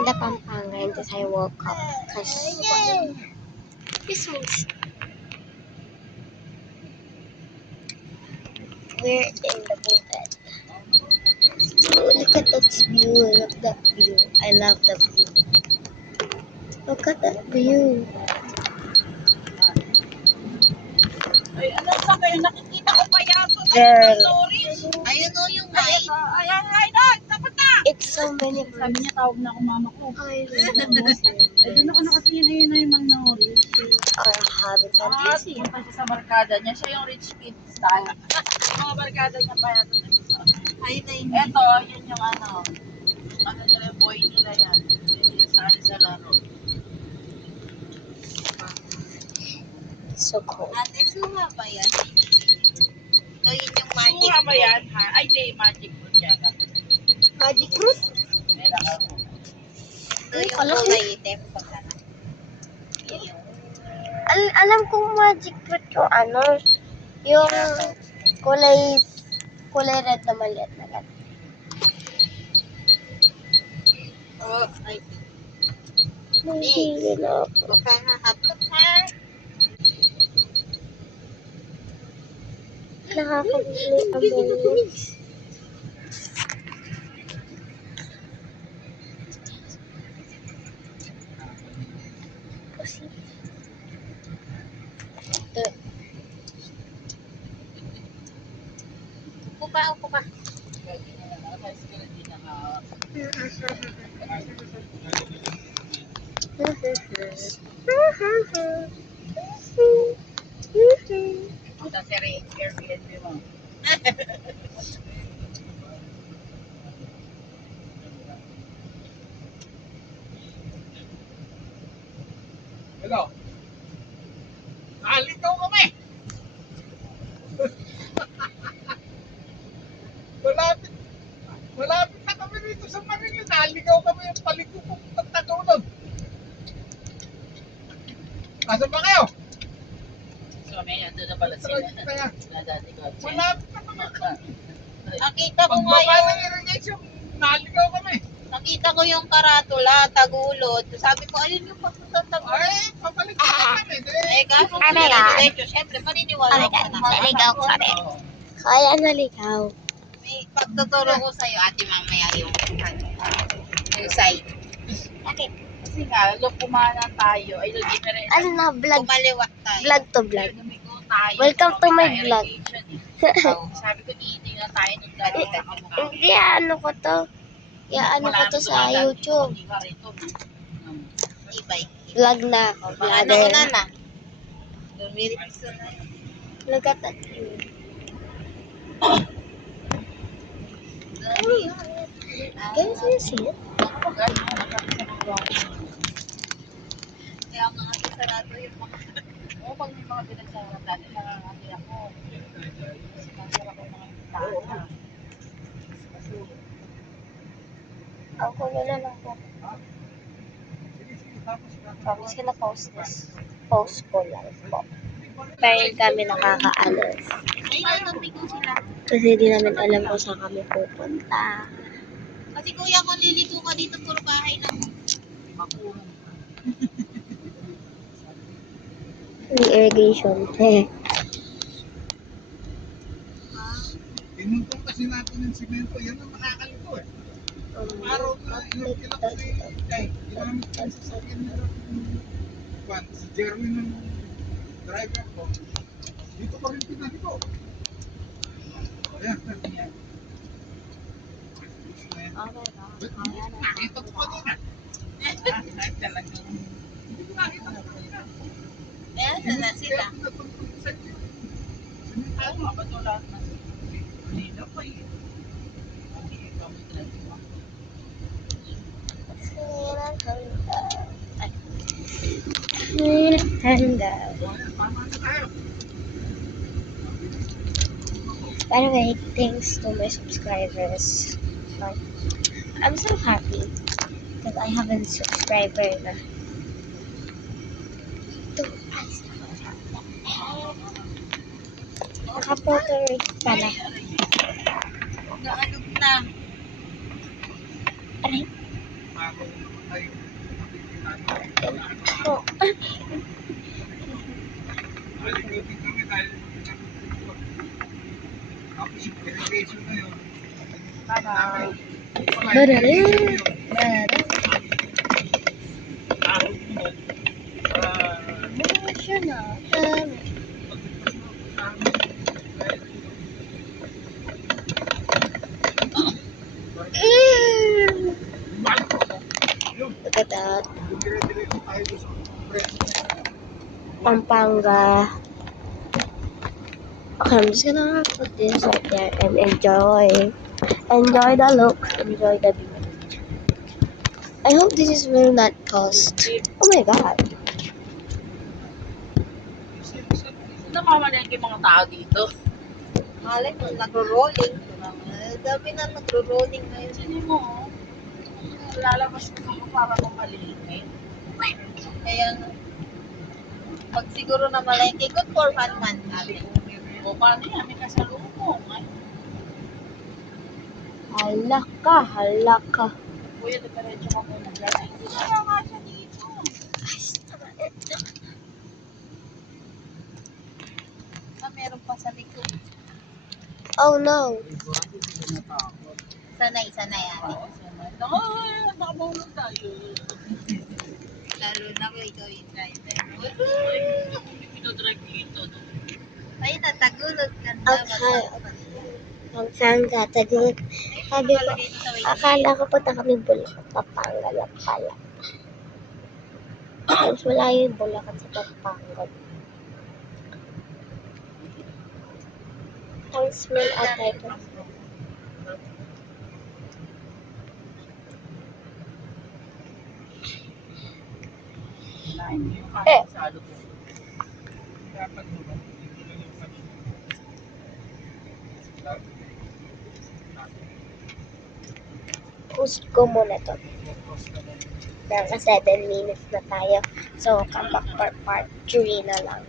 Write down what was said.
in the Pampanga and just I woke up because Christmas. We're in the bed. Oh, look at that view. Look at that view. I love the view. Look at that view. Ay, ano sa kayo? Nakikita ko pa yata. Girl. Ayun o yung light. Ayan, ay, dapat na. It's so many Sabi niya, tawag na ako mama ko. I Ay, doon ako nakatingin na yun na yung Mang Nori. are having fun. Punta siya sa barkada niya. Siya yung rich kid style. Mga barkada niya pa yata. Eto, yun yung ano. Ano nila yung boy nila yan. Yun yung sali sa laro. So cool. Ate, suha ba yan? O yun yung magic. Suha ba yan? Ha? Ay, di, magic food yata. Magic fruit? Meron ako. Ito yung kulay itim. Alam kong magic fruit yung ano, yung kulay red na maliit na ganun. Oh, ay. Hindi na ako. Huwag kang nakablog ha. Nakakabili ang mga. Kasi Upo pa. Punta si Airbnb mo. Hello. Nalitaw kami. Malapit na kami dito sa Manila. Naligaw kami yung paliko kong pagtatulog. Asan ba kayo? So, may ando na pala sila. Kaya, Nadati ko. malapit na kami. Nakita ko nga Pagbaba yung, ng irrigation, naligaw kami. nakita ko yung karatula, tagulod. Sabi ko, ayun yung pagpunta tagulod. Ay, papalik na kami. Eh, kaso Ah, my God. syempre, maniniwala Oh my ko God, na. naligaw ko kami. Kaya naligaw. May pagtuturo ko sa'yo, ate, mamaya yung side. Okay. Kasi nga, nung kumana tayo, ay lagi na rin. Ano na, vlog Kumaliwat tayo. to vlog. Lumigo tayo. Welcome to my vlog. Sabi ko, hindi na tayo nung dalawa kamukha. Hindi, ano ko to. Ano ko to sa YouTube. Ibay. Vlog na ako. Ano ko na Vlogger. na? Lumiritis na. Look at that view. Can you see it? Kaya mga sarado yung mga Oo, pag may mga pinagsasaran dati, nakakati ako. Kasi masarap ako mga tana. Kasi, Ako nila lang po. Tapos post ko lang po. Dahil kami nakakaalis. ay natubigo sila. Kasi di namin alam kung saan kami pupunta. Kasi kuya, kung lilito ka dito, puro bahay lang. makulong. May irrigation. Tinuntong kasi natin yung simento. Yan ang makakalito eh. Araw na ilang kilak si Kay. Ginamit ko sa sasakyan nila. Si Jerwin ng driver ko. Dito ko rin pinahito. Ayan. Nakita ko kanina. Talagang, Hindi ko nakita ko kanina. Ayan, sana sila. Kaya pinatuntong sa inyo. ano, ba't wala na? Kanina pa eh. Hindi kami talaga. Tama na tayo. By the way, thanks to my subscribers. I'm so happy because I have a subscriber na. Nakapoto rin pala. Naalog na. Aray, Bago Ay, Oh, alikutin kami dahil tapos yung irrigation na yun. Bye-bye. Bararing. Emotional. Look at that. Pampanga. Okay, I'm just gonna put this right there and enjoy. Enjoy the look. Enjoy the view. I hope this will not cost. Oh my god. Namamalengke yung mga tao dito. Malay mo, nagro-rolling. Dami na nagro-rolling ngayon. Sino mo? Lalabas ko ako para mamalingke. Kaya, pag siguro na malengke, good for 1 month natin. O paano yan? May kasalubong. Ay, Hala ka. kuya, diretso ka muna dyan. Ay, hindi na nga siya dito. Meron pa sa likod. Oh no. Sanay ate. Ay, nakabulog tayo. Lalo na ko ikaw yung driver. Ay, ako hindi pinadrive dito. No? Ay, natagulog ka na. Okay. Pampanga, Taguig. Sabi ko, akala ko punta kami Bulacan, Pampanga lang pala. Mas malayo yung Bulacan sa Pampanga. Ang smell atay ko. Eh. Dapat mo ba? Post ko muna to. Naka 7 minutes na tayo. So, come back for part 3 na lang.